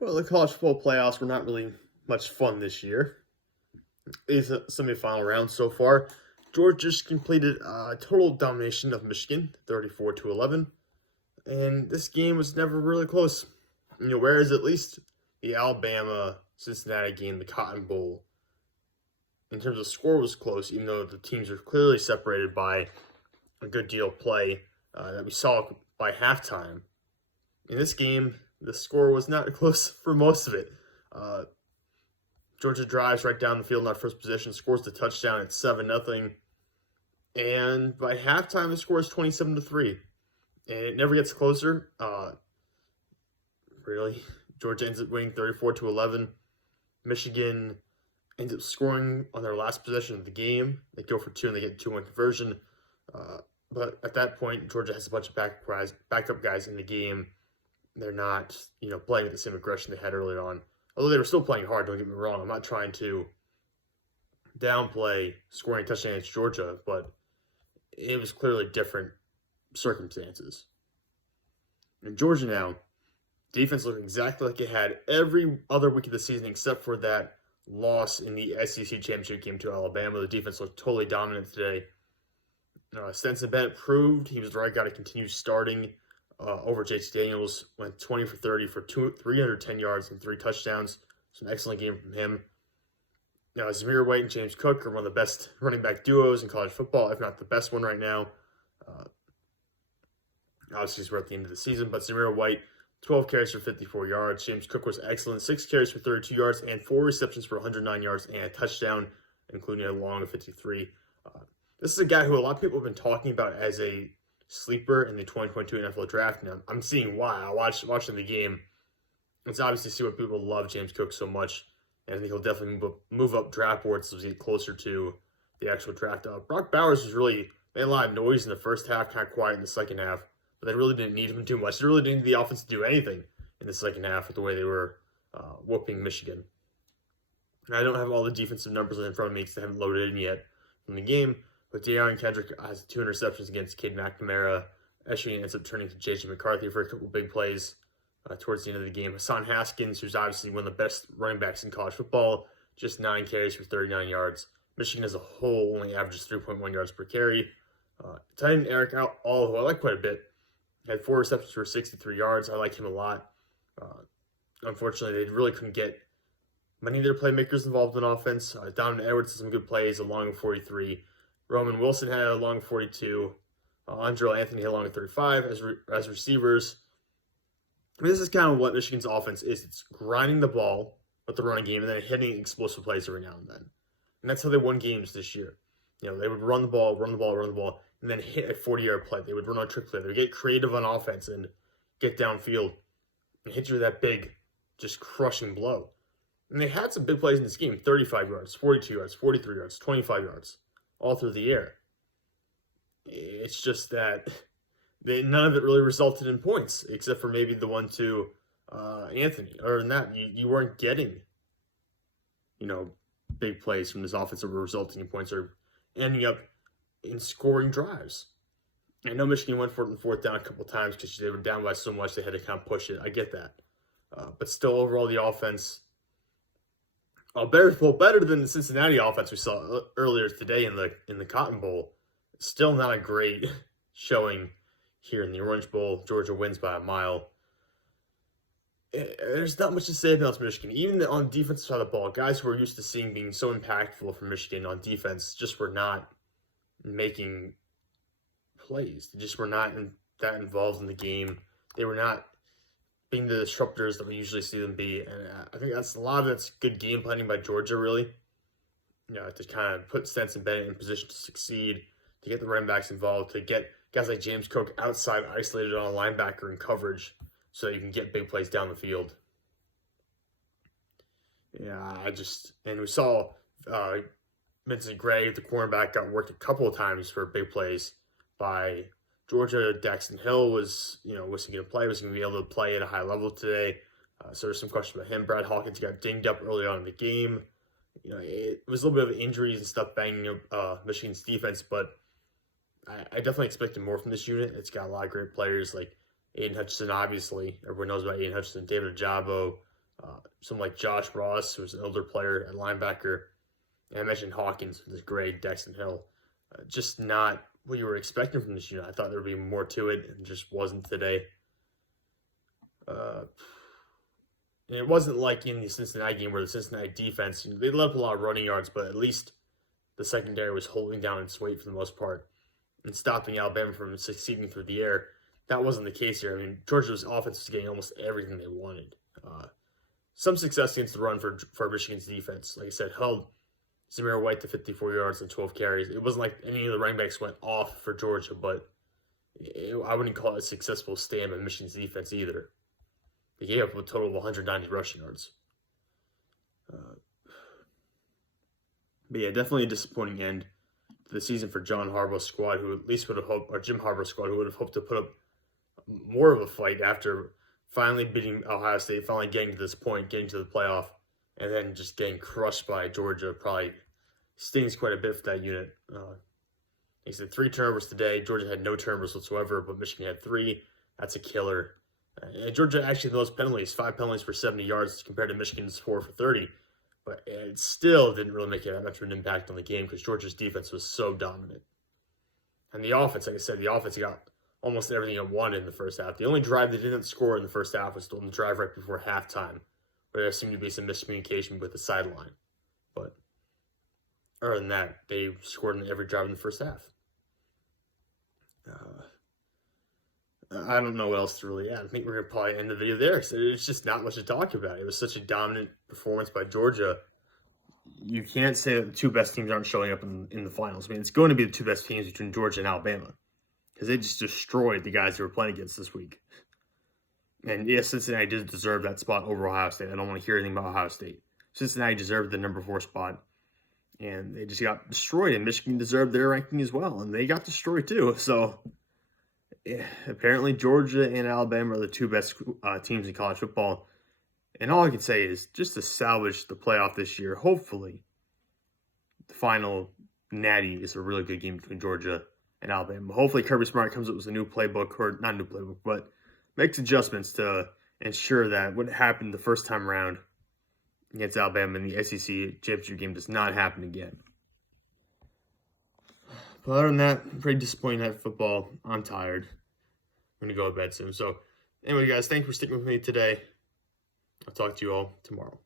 Well, the college football playoffs were not really much fun this year. These semifinal rounds so far, Georgia just completed a total domination of Michigan, 34-11, and this game was never really close. Whereas at least the Alabama Cincinnati game, the Cotton Bowl, in terms of score was close, even though the teams were clearly separated by a good deal of play that we saw by halftime. In this game, the score was not close for most of it. Uh, Georgia drives right down the field in that first position, scores the touchdown at 7-0. And by halftime, the score is 27-3. And it never gets closer. Really, Georgia ends up winning 34-11. Michigan ends up scoring on their last possession of the game. They go for two and they get a 2-1 conversion. But at that point, Georgia has a bunch of backup guys in the game. They're not, playing with the same aggression they had earlier on. Although they were still playing hard, don't get me wrong. I'm not trying to downplay scoring a touchdown against Georgia, but it was clearly different circumstances. In Georgia now, defense looked exactly like it had every other week of the season except for that loss in the SEC championship game to Alabama. The defense looked totally dominant today. Stetson Bennett proved he was the right guy to continue starting over JT Daniels. Went 20 for 30 for 310 yards and 3 touchdowns. It's an excellent game from him. Now, Zamir White and James Cook are one of the best running back duos in college football, if not the best one right now. Obviously, we're at the end of the season, but Zamir White, 12 carries for 54 yards. James Cook was excellent, 6 carries for 32 yards and 4 receptions for 109 yards and a touchdown, including a long of 53. This is a guy who a lot of people have been talking about as a sleeper in the 2022 NFL draft. And I'm seeing why. I watching the game. It's obviously see what people love James Cook so much. And I think he'll definitely move up draft boards as we get closer to the actual draft. Brock Bowers was really made a lot of noise in the first half, kind of quiet in the second half. But they really didn't need him too much. They really didn't need the offense to do anything in the second half with the way they were whooping Michigan. And I don't have all the defensive numbers in front of me because I haven't loaded in yet from the game. But Deion Kendrick has 2 interceptions against Cade McNamara. Eshie ends up turning to J.J. McCarthy for a couple big plays towards the end of the game. Hassan Haskins, who's obviously one of the best running backs in college football, just 9 carries for 39 yards. Michigan as a whole only averages 3.1 yards per carry. Tight end Eric All, who I like quite a bit, had 4 receptions for 63 yards. I like him a lot. Unfortunately, they really couldn't get many of their playmakers involved in offense. Donovan Edwards had some good plays, a long of 43. Roman Wilson had a long 42. Andrel Anthony had a long of 35 as receivers. This is kind of what Michigan's offense is. It's grinding the ball with the running game and then hitting explosive plays every now and then. And that's how they won games this year. They would run the ball, and then hit a 40-yard play. They would run on a trick play. They would get creative on offense and get downfield and hit you with that big, just crushing blow. And they had some big plays in this game, 35 yards, 42 yards, 43 yards, 25 yards. All through the air. It's just that none of it really resulted in points, except for maybe the one to Anthony. Other than that, you weren't getting, big plays from this offense that were resulting in points or ending up in scoring drives. I know Michigan went for it in fourth down a couple times because they were down by so much they had to kind of push it. I get that. But still, overall, the offense better than the Cincinnati offense we saw earlier today in the Cotton Bowl. Still not a great showing here in the Orange Bowl. Georgia wins by a mile. There's not much to say about Michigan. Even on the defensive side of the ball, guys who are used to seeing being so impactful for Michigan on defense just were not making plays. They just were not that involved in the game. They were not being the disruptors that we usually see them be. And I think a lot of that's good game planning by Georgia, really. To kind of put Stetson Bennett in position to succeed, to get the running backs involved, to get guys like James Cook outside isolated on a linebacker in coverage so that you can get big plays down the field. And we saw Vincent Gray, the cornerback, got worked a couple of times for big plays by Georgia. Daxton Hill was he going to play? Was he going to be able to play at a high level today? So there's some question about him. Brad Hawkins got dinged up early on in the game. It was a little bit of injuries and stuff banging up Michigan's defense, but I definitely expected more from this unit. It's got a lot of great players like Aiden Hutchinson, obviously. Everyone knows about Aiden Hutchinson, David Ajabo, Someone like Josh Ross, who's an older player at linebacker. And I mentioned Hawkins, this great Dexton Hill. Just not what you were expecting from this unit. I thought there would be more to it, and just wasn't today. And it wasn't like in the Cincinnati game where the Cincinnati defense, they let up a lot of running yards, but at least the secondary was holding down its weight for the most part and stopping Alabama from succeeding through the air. That wasn't the case here. I mean, Georgia's offense was getting almost everything they wanted. Some success against the run for Michigan's defense. Like I said, held Zamir White to 54 yards and 12 carries. It wasn't like any of the running backs went off for Georgia, but I wouldn't call it a successful stand by Michigan's defense either. They gave up a total of 190 rushing yards. But yeah, definitely a disappointing end to the season for John Harbaugh's squad, who at least would have hoped, or Jim Harbaugh's squad, who would have hoped to put up more of a fight after finally beating Ohio State, finally getting to this point, getting to the playoff, and then just getting crushed by Georgia. Probably stings quite a bit for that unit. He said 3 turnovers today. Georgia had no turnovers whatsoever, but Michigan had 3. That's a killer. And Georgia actually had the most penalties, 5 penalties for 70 yards compared to Michigan's 4 for 30. But it still didn't really make that much of an impact on the game because Georgia's defense was so dominant. And the offense, like I said, the offense got almost everything it wanted in the first half. The only drive they didn't score in the first half was the drive right before halftime, where there seemed to be some miscommunication with the sideline. But other than that, they scored in every drive in the first half. I don't know what else to really add. I think we're going to probably end the video there. So it's just not much to talk about. It was such a dominant performance by Georgia. You can't say that the 2 best teams aren't showing up in the finals. I mean, it's going to be the 2 best teams between Georgia and Alabama because they just destroyed the guys they were playing against this week. And yes, Cincinnati did deserve that spot over Ohio State. I don't want to hear anything about Ohio State. Cincinnati deserved the number 4 spot, and they just got destroyed. And Michigan deserved their ranking as well, and they got destroyed too. So apparently Georgia and Alabama are the 2 best teams in college football. And all I can say is just to salvage the playoff this year, hopefully the final natty is a really good game between Georgia and Alabama. Hopefully Kirby Smart comes up with a new playbook, or not a new playbook, but makes adjustments to ensure that what happened the first time around against Alabama in the SEC championship game does not happen again. But other than that, pretty disappointing night of football. I'm tired. I'm going to go to bed soon. So, anyway, guys, thanks for sticking with me today. I'll talk to you all tomorrow.